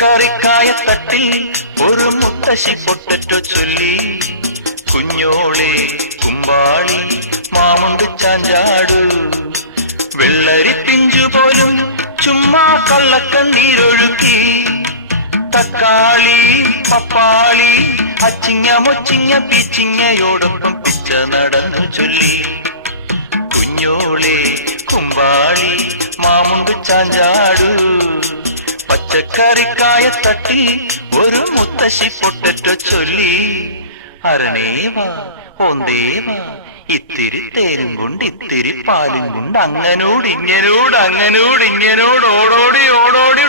പച്ചക്കറിക്കായത്തട്ടിൽ ഒരു മുത്തശ്ശി പൊട്ടറ്റോ ചൊല്ലി. കുഞ്ഞോളെ കുമ്പാളി മാമുണ്ട് ചാഞ്ചാടു, വെള്ളരി പിഞ്ചു പോലും ചുമ്മാ കള്ളക്കണ്ണീരൊഴുക്കി. തക്കാളി പപ്പാളി അച്ചിങ്ങ മൊച്ചിങ്ങ പീച്ചിങ്ങയോടൊപ്പം പിച്ച നടന്നു ചൊല്ലി. കുഞ്ഞോളെ കുമ്പാളി മാമുണ്ട് ചാഞ്ചാടു, പച്ചക്കറിക്കായത്തട്ടിൽ ഒരു മുത്തശ്ശി പൊട്ടറ്റോ ചൊല്ലി. അരണേവാ ഓന്തേവാ ഇത്തിരി തേനും കൊണ്ട് ഇത്തിരി പാലും കൊണ്ട് അങ്ങനോട് ഇങ്ങനോട് അങ്ങനോട് ഇങ്ങനോട് ഓടോടി ഓടോടി